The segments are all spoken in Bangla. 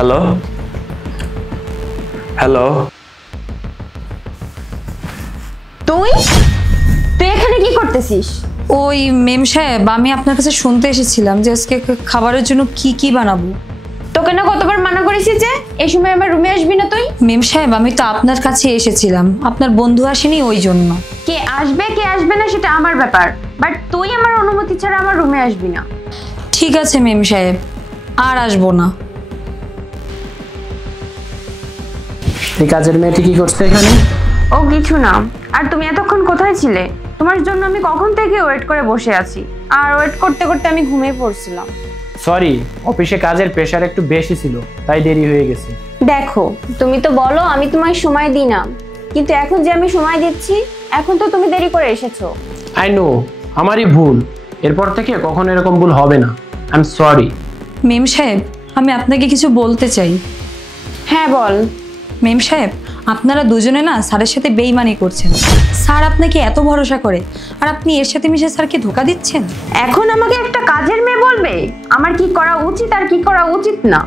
হ্যালো হ্যালো, তুই তুই এখানে কি করতেছিস? ওই মেম সাহেব, আমি আপনার কাছে শুনতে এসেছিলাম যে আজকে খাবারের জন্য কি কি বানাবো। তোকে না কতবার মানা করেছি যে এই সময় আমার রুমে আসবি না তুই? মেম সাহেব, আমি তো আপনার কাছে এসেছিলাম, আপনার বন্ধু আসেনি ওই জন্য। কে আসবে না সেটা আমার ব্যাপার, বাট তুই আমার অনুমতি ছাড়া আমার রুমে আসবি না। ঠিক আছে মেম সাহেব, আর আসবো না। এই কাজের মেয়েটি কি করছে এখানে? ও কিছু না। আর তুমি এতক্ষণ কোথায় ছিলে? তোমার জন্য আমি কখন থেকে ওয়েট করে বসে আছি, আর ওয়েট করতে করতে আমি ঘুমিয়ে পড়ছিলাম। সরি, অফিসে কাজের প্রেশার একটু বেশি ছিল, তাই দেরি হয়ে গেছে। দেখো, তুমি তো বলো আমি তোমায় সময় দিই না, কিন্তু এখন যে আমি সময় দিচ্ছি, এখন তো তুমি দেরি করে এসেছো। আই নো, আমারই ভুল। এরপর থেকে কখনো এরকম ভুল হবে না। I am sorry. মেম সাহেব, আমি আপনাকে কিছু বলতে চাই। হ্যাঁ বল। মেম সাহেব, আপনারা দুজনে না স্যারের সাথে বেইমানি করছেন। স্যার আপনাকে এত ভরসা করে, আর আপনি এর সাথে মিশে স্যারকে ধোকা দিচ্ছেন। এখন আমাকে একটা কাজের মেয়ে বলবে আমার কি করা উচিত আর কি করা উচিত না?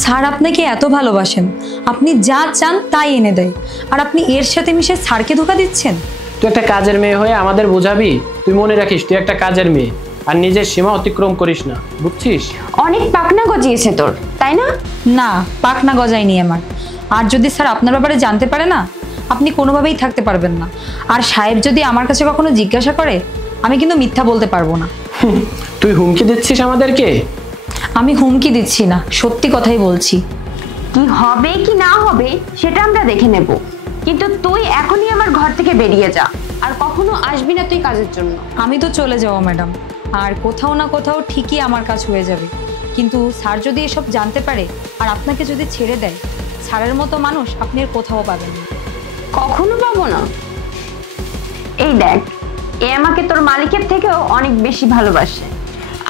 স্যার আপনাকে এত ভালোবাসেন, আপনি যা চান তাই এনে দেয়, আর আপনি এর সাথে মিশে স্যারকে ধোকা দিচ্ছেন। তুই একটা কাজের মেয়ে হয়ে আমাদের বোঝাবি? তুই মনে রাখিস তুই একটা কাজের মেয়ে, আর নিজের সীমা অতিক্রম করিস না, বুঝছিস? অনেক পাকনা গজিয়েছে তোর, তাই না? না, পাকনা গজায়নি আমার। আর যদি স্যার আপনার ব্যাপারে জানতে পারে না, আপনি কোনোভাবেই থাকতে পারবেন না। আর সাহেব যদি আমার কাছে কখনো জিজ্ঞাসা করে, আমি কিন্তু মিথ্যা বলতে পারবো না। তুই হুমকি দিচ্ছিস আমাদেরকে? আমি হুমকি দিচ্ছি না, সত্যি কথাই বলছি। কি হবে কি না হবে সেটা আমরা দেখে নেব, কিন্তু তুই এখনই আমার ঘর থেকে বেরিয়ে যা, আর কখনো আসবি না তুই কাজের জন্য। আমি তো চলে যাবো ম্যাডাম, আর কোথাও না কোথাও ঠিকই আমার কাজ হয়ে যাবে। কিন্তু স্যার যদি এসব জানতে পারে আর আপনাকে যদি ছেড়ে দেয়, স্যারের মতো মানুষ আপনি আর কোথাও পাবেন না। কখনো পাবো না? এই দেখ, এ আমাকে তোর মালিকের থেকেও অনেক বেশি ভালোবাসে।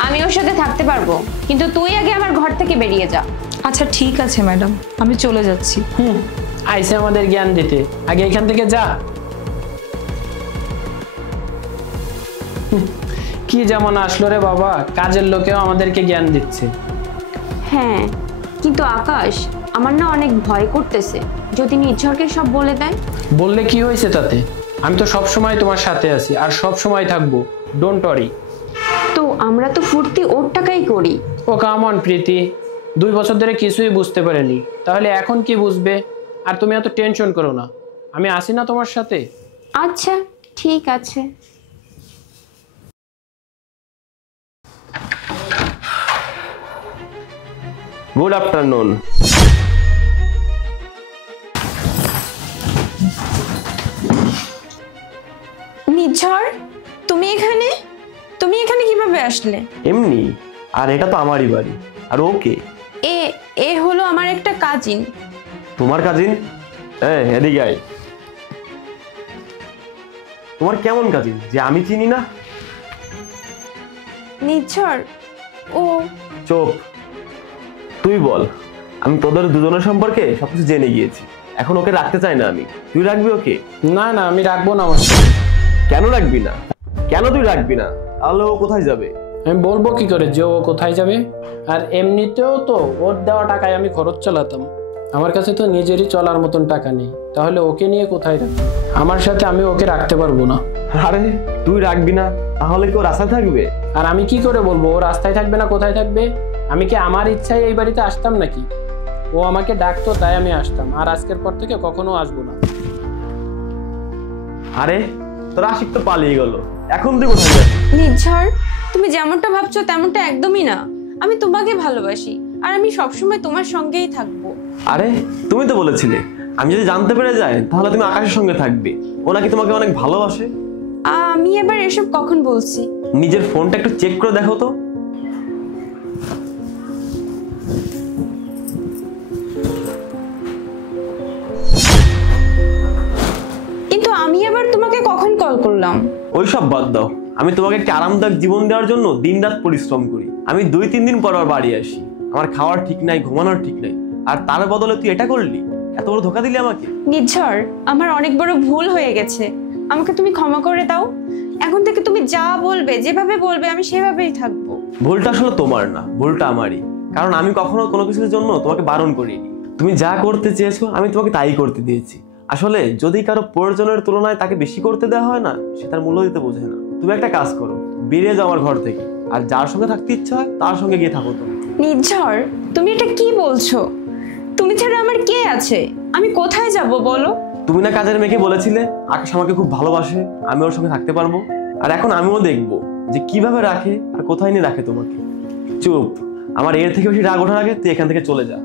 আমি ওর সাথে থাকতে পারবো, কিন্তু তুই আগে আমার ঘর থেকে বেরিয়ে যা। আচ্ছা ঠিক আছে ম্যাডাম, আমি চলে যাচ্ছি। আইসে আমাদের জ্ঞান দিতে, আগে এখান থেকে যা। কি যেমন আসলো রে বাবা, কাজের লোকেও আমাদেরকে জ্ঞান দিচ্ছে। হ্যাঁ, কিন্তু আকাশ, আমার না অনেক ভয় করতেছে যদি নির্ঝরকে সব বলে দেয়। বললে কি হয়েছে তাতে? আমি তো সব সময় তোমার সাথে আছি, আর সব সময় থাকবো, ডোন্ট ওয়ারি। তো আমরা তো ফুর্তি ওর টাকাই করি। ও কাম অন প্রীতি, 2 বছর ধরে কিছুই বুঝতে পারেনি, তাহলে এখন কি বুঝবে? আর তুমি এত টেনশন করো না, আমি আসি না তোমার সাথে। আচ্ছা ঠিক আছে। Good afternoon. নির্ঝর, তুমি এখানে কিভাবে আসলে? এমনি, আর এটা তো আমারই বাড়ি। আর ওকে? এ এ হলো আমার একটা কাজিন। তোমার কাজিন? হ্যাঁ, এদিকে আয়। তোমার কেমন কাজিন যে আমি চিনি না? নির্ঝর, ও চুপ। তুই বল, আমি তোদের দুজনের সম্পর্কে সবকিছু জেনে গিয়েছি। এখন ওকে রাখতে চাই না আমি। তুই রাখবি ওকে? না না, আমি রাখবো না আমার সাথে। কেন রাখবি না? কেন তুই রাখবি না? তাহলে ও কোথায় যাবে? আমি বলবো কি করে যে ও কোথায় যাবে? আর এমনিতেও তো ওর দেওয়া টাকায় আমি খরচ চালাতাম, আমার কাছে তো নিজেরই চলার মতন টাকা নেই, তাহলে ওকে নিয়ে কোথায় রাখবো? আমার সাথে আমি ওকে রাখতে পারবো না। আরে তুই রাখবি না, তাহলে কি ও রাস্তায় থাকবে? আর আমি কি করে বলবো ও রাস্তায় থাকবে না কোথায় থাকবে? আমি কি আমার ইচ্ছায় এই বাড়িতে আসতাম নাকি? ও আমাকে ডাকতো তাই আমি আসতাম, আর আজকের পর থেকে কখনো আসবো না। আরে তোর আশিক তো পালিয়ে গেল, এখন তুই কোথায় যাবি? নির্ঝর, তুমি যেমনটা ভাবছো তেমনটা একদমই না। আমি তোমাকে ভালোবাসি, আর আমি সবসময় তোমার সঙ্গেই থাকবো। আরে তুমি তো বলেছিলে আমি যদি জানতে পেরে যাই তাহলে তুমি আকাশের সঙ্গে থাকবে। ও নাকি তোমাকে অনেক ভালোবাসে। আমি এবার এসব কখন বলছি? নিজের ফোনটা একটু চেক করে দেখো তো। কিন্তু আমি এবার তোমাকে কখন কল করলাম? ওইসব বাদ দাও, আমি তোমাকে একটা আরামদায়ক জীবন দেওয়ার জন্য দিনরাত পরিশ্রম করি। আমি 2-3 দিন পর বাড়ি আসি, আমার খাওয়ার ঠিক নাই, ঘুমানোর ঠিক নাই, আর তার বদলে তুই এটা করলি? এত বড় ধোকা দিলি আমাকে। নির্ঝর, আমার অনেক বড় ভুল হয়ে গেছে, আমাকে তুমি ক্ষমা করে দাও। এখন থেকে তুমি যা বলবে, যেভাবে বলবে আমি সেভাবেই থাকবো। ভুলটা আসলে তোমার না, ভুলটা আমারই। কারণ আমি কখনো কোনো কিছুর জন্য তোমাকে বারণ করিনি। তুমি যা করতে চেয়েছো আমি তোমাকে তাই করতে দিয়েছি। আসলে যদি কারো প্রয়োজনের তুলনায় তাকে বেশি করতে দেওয়া হয় না, সে তার মূল্য দিতে বোঝে না। তুমি একটা কাজ করো, বেরিয়ে যাও আমার ঘর থেকে, আর যার সঙ্গে থাকতে ইচ্ছা হয় তার সঙ্গে গিয়ে থাকো। তুমি নির্ঝর, তুমি এটা কি বলছো? তুমি ছাড়া আমার কে আছে? আমি কোথায় যাব বলো? তুমি না কাজের মেয়েকে বলেছিলে আকাশ আমাকে খুব ভালোবাসে, আমি ওর সঙ্গে থাকতে পারবো। আর এখন আমিও দেখবো যে কিভাবে রাখে আর কোথায় নিয়ে রাখে তোমাকে। চুপ, আমার এর থেকে বেশি রাগ ওঠার আগে তুই এখান থেকে চলে যা।